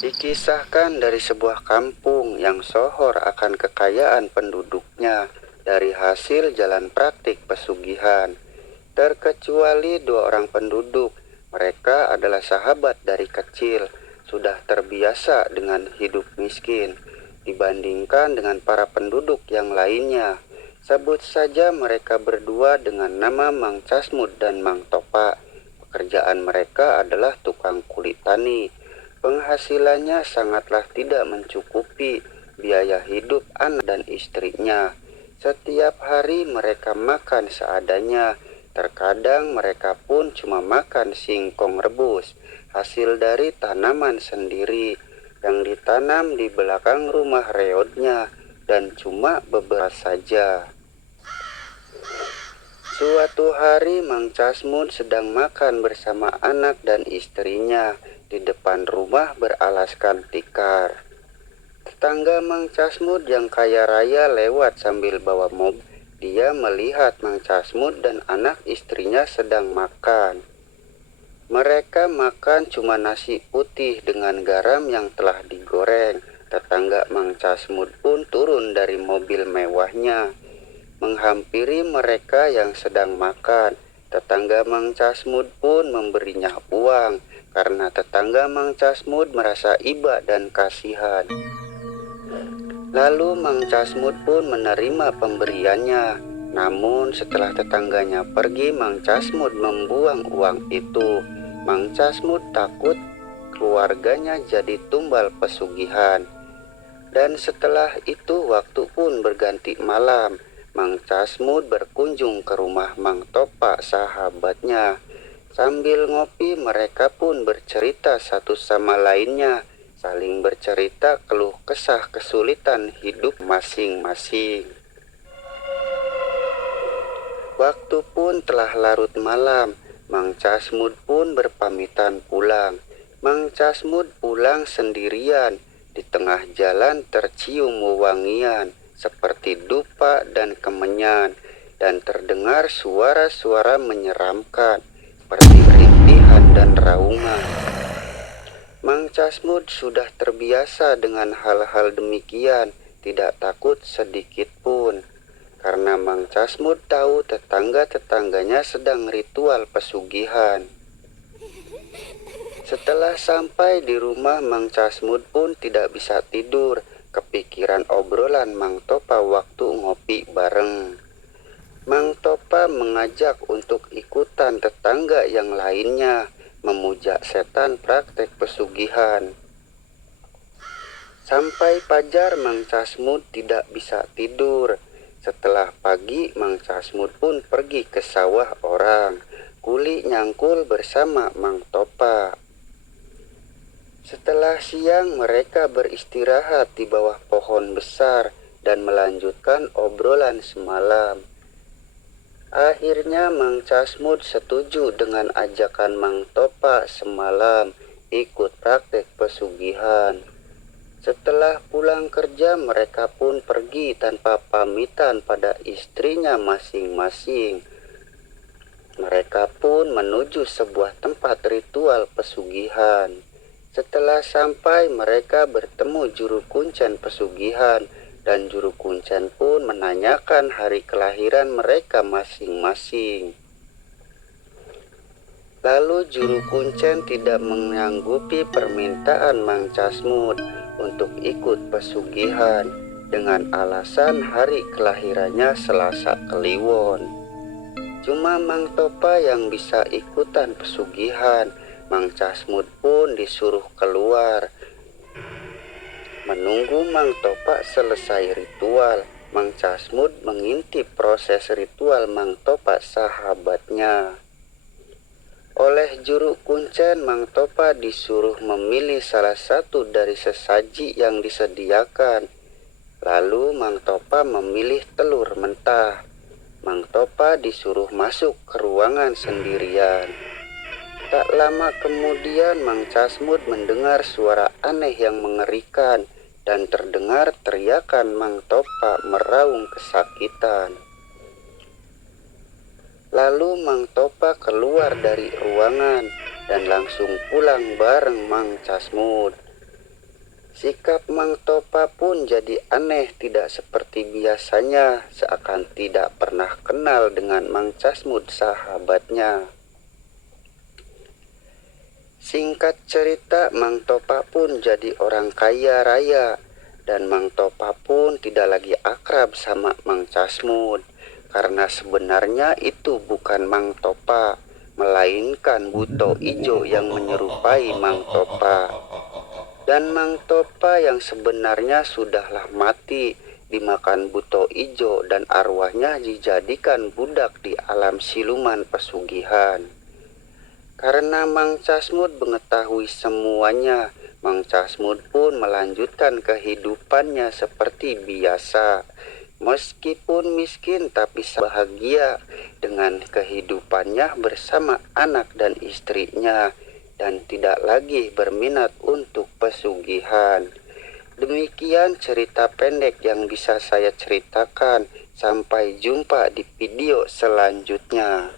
Dikisahkan dari sebuah kampung yang sohor akan kekayaan penduduknya dari hasil jalan praktik pesugihan. Terkecuali dua orang penduduk, mereka adalah sahabat dari kecil, sudah terbiasa dengan hidup miskin dibandingkan dengan para penduduk yang lainnya. Sebut saja mereka berdua dengan nama Mang Casmud dan Mang Topa. Pekerjaan mereka adalah tukang kulit tani. Penghasilannya sangatlah tidak mencukupi biaya hidup anak dan istrinya. Setiap hari mereka makan seadanya. Terkadang mereka pun cuma makan singkong rebus, hasil dari tanaman sendiri yang ditanam di belakang rumah reotnya, dan cuma beberapa saja. Suatu hari Mang Casmud sedang makan bersama anak dan istrinya di depan rumah beralaskan tikar. Tetangga Mang Casmud yang kaya raya lewat sambil bawa mobil. Dia melihat Mang Casmud dan anak istrinya sedang makan. Mereka makan cuma nasi putih dengan garam yang telah digoreng. Tetangga Mang Casmud pun turun dari mobil mewahnya, menghampiri mereka yang sedang makan. Tetangga Mang Casmud pun memberinya uang, karena tetangga Mang Casmud merasa iba dan kasihan. Lalu Mang Casmud pun menerima pemberiannya. Namun setelah tetangganya pergi, Mang Casmud membuang uang itu. Mang Casmud takut keluarganya jadi tumbal pesugihan. Dan setelah itu waktu pun berganti malam. Mang Casmud berkunjung ke rumah Mang Topa sahabatnya. Sambil ngopi mereka pun bercerita satu sama lainnya, saling bercerita keluh kesah kesulitan hidup masing-masing. Waktu pun telah larut malam, Mang Casmud pun berpamitan pulang. Mang Casmud pulang sendirian, di tengah jalan tercium wewangian seperti dupa dan kemenyan, dan terdengar suara-suara menyeramkan seperti rintihan dan raungan. Mang Casmud sudah terbiasa dengan hal-hal demikian, tidak takut sedikit pun. Karena Mang Casmud tahu tetangga-tetangganya sedang ritual pesugihan. Setelah sampai di rumah, Mang Casmud pun tidak bisa tidur, kepikiran obrolan Mang Topa waktu ngopi bareng. Mang Topa mengajak untuk ikutan tetangga yang lainnya memuja setan praktek pesugihan. Sampai fajar Mang Casmud tidak bisa tidur. Setelah pagi Mang Casmud pun pergi ke sawah orang, kuli nyangkul bersama Mang Topa. Setelah siang mereka beristirahat di bawah pohon besar dan melanjutkan obrolan semalam. Akhirnya Mang Casmud setuju dengan ajakan Mang Topa semalam ikut praktek pesugihan. Setelah pulang kerja mereka pun pergi tanpa pamitan pada istrinya masing-masing. Mereka pun menuju sebuah tempat ritual pesugihan. Setelah sampai mereka bertemu juru kuncen pesugihan, dan juru kuncen pun menanyakan hari kelahiran mereka masing-masing. Lalu juru kuncen tidak menyanggupi permintaan Mang Casmud untuk ikut pesugihan dengan alasan hari kelahirannya Selasa Kliwon. Cuma Mang Topa yang bisa ikutan pesugihan. Mang Casmud pun disuruh keluar. Menunggu Mang Topa selesai ritual, Mang Casmud mengintip proses ritual Mang Topa sahabatnya. Oleh juru kuncen, Mang Topa disuruh memilih salah satu dari sesaji yang disediakan. Lalu Mang Topa memilih telur mentah. Mang Topa disuruh masuk ke ruangan sendirian. Tak lama kemudian Mang Casmud mendengar suara aneh yang mengerikan dan terdengar teriakan Mang Topa meraung kesakitan. Lalu Mang Topa keluar dari ruangan dan langsung pulang bareng Mang Casmud. Sikap Mang Topa pun jadi aneh, tidak seperti biasanya, seakan tidak pernah kenal dengan Mang Casmud sahabatnya. Singkat cerita, Mang Topa pun jadi orang kaya raya, dan Mang Topa pun tidak lagi akrab sama Mang Casmud, karena sebenarnya itu bukan Mang Topa, melainkan Buto Ijo yang menyerupai Mang Topa. Dan Mang Topa yang sebenarnya sudahlah mati, dimakan Buto Ijo dan arwahnya dijadikan budak di alam siluman pesugihan. Karena Mang Casmud mengetahui semuanya, Mang Casmud pun melanjutkan kehidupannya seperti biasa. Meskipun miskin tapi bahagia dengan kehidupannya bersama anak dan istrinya, dan tidak lagi berminat untuk pesugihan. Demikian cerita pendek yang bisa saya ceritakan. Sampai jumpa di video selanjutnya.